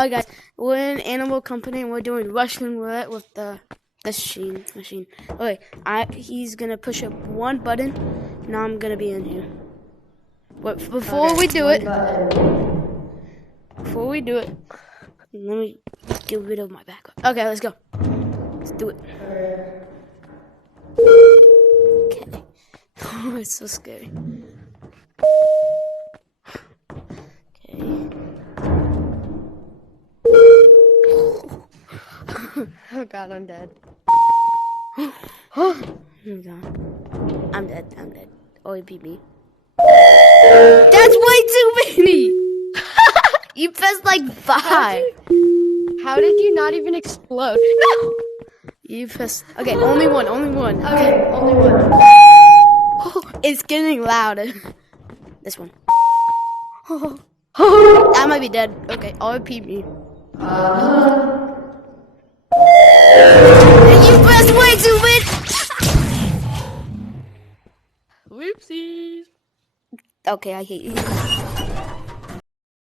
Alright guys, we're in Animal Company and we're doing Russian roulette with the machine. Okay, he's gonna push up one button. Now I'm gonna be in here. But before we do it, let me get rid of my background. Okay, let's go. Let's do it. Okay. Oh, it's so scary. Oh god, I'm dead. Oh my god. I'm dead. Oh, he beat me. That's way too many! You pressed like 5. How did you not even explode? No! You pressed... Okay, only one. Okay, only one. It's getting louder. This one. I might be dead. Okay, RP me. You pressed way too many! Whoopsies. Okay, I hate you.